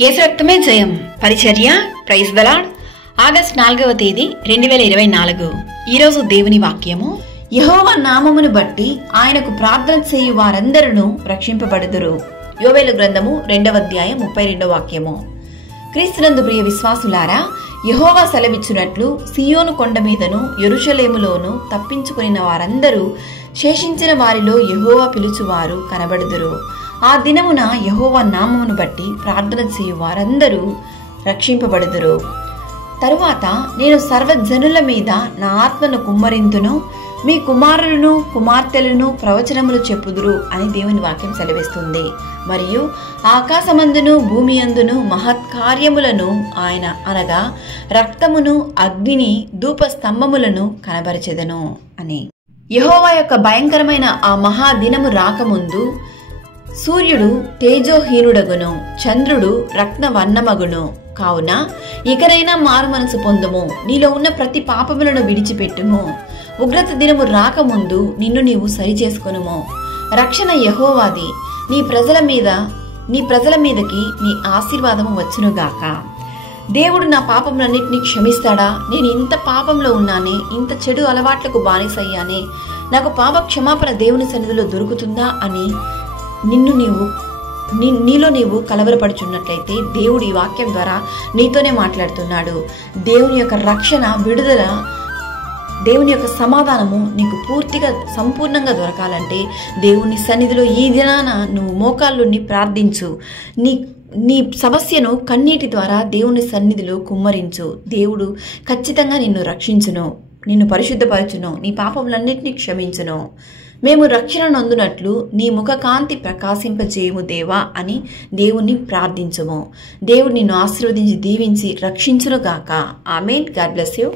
యేసు రక్తమే జయం పరిచర్య ప్రైజ్ ద లార్డ్. ఆగస్టు 4వ తేదీ 2024. ఈరోజు దేవుని వాక్యము, యెహోవా నామమును బట్టి ఆయనకు ప్రార్థన చేయు వారందరూ రక్షింపబడుదురు. యోవేలు గ్రంథము 2వ అధ్యాయం 32వ వాక్యము. క్రీస్తునందు ప్రియ విశ్వాసులారా, యెహోవా సెలవిచ్చినట్లు సియోను కొండ మీదను యెరూషలేములోను తప్పించుకుని వారందరూ శేషించిన వారిలో యెహోవా పిలుచువారు కనబడుదురు. ఆ దినమున యెహోవా నామమును బట్టి ప్రార్థన చేయు వారందరూ రక్షింపబడుదురు. తరువాత నేను సర్వజనుల మీద నా ఆత్మను కుమ్మరింతును, మీ కుమారులను కుమార్తెలను ప్రవచనములు చెప్పుదురు అని దేవుని వాక్యం సెలవిస్తుంది. మరియు ఆకాశమందును భూమి అందును మహత్కార్యములను ఆయన అనగా రక్తమును అగ్నిని ధూప స్తంభములను కనబరచెదను అని. యెహోవా యొక్క భయంకరమైన ఆ మహాదినము రాకముందు సూర్యుడు తేజోహీనుడగును, చంద్రుడు రత్నవర్ణమగును. కావున ఇకనైనా మారు మనసు పొందుము, నీలో ఉన్న ప్రతి పాపములను విడిచిపెట్టుము. ఉగ్రత దినము రాకముందు నిన్ను నీవు సరిచేసుకొనుము. రక్షణ యెహోవాది, నీ ప్రజల మీదకి నీ ఆశీర్వాదము వచ్చునుగాక. దేవుడు నా పాపములన్నిటినీ క్షమిస్తాడా? నేను ఇంత పాపంలో ఉన్నానే, ఇంత చెడు అలవాట్లకు బానిసయ్యానే, నాకు పాప క్షమాపణ దేవుని సన్నిధిలో దొరుకుతుందా అని నీలో నీవు కలవరపడుచున్నట్లయితే దేవుడు ఈ వాక్యం ద్వారా నీతోనే మాట్లాడుతున్నాడు. దేవుని యొక్క రక్షణ, విడుదల, దేవుని యొక్క సమాధానము నీకు పూర్తిగా సంపూర్ణంగా దొరకాలంటే దేవుని సన్నిధిలో ఈ దినాన నువ్వు మోకాళ్ళుని ప్రార్థించు. నీ సమస్యను కన్నీటి ద్వారా దేవుని సన్నిధిలో కుమ్మరించు. దేవుడు ఖచ్చితంగా నిన్ను రక్షించును, నిన్ను పరిశుద్ధపరచును, నీ పాపములన్నిటినీ క్షమించును. మేము రక్షణ నందునట్లు నీ ముఖ కాంతి ప్రకాశింపజేయము దేవా అని దేవుణ్ణి ప్రార్థించుము. దేవుడు నిన్ను ఆశీర్వదించి దీవించి రక్షించునుగాక. ఆమేన్. God bless you.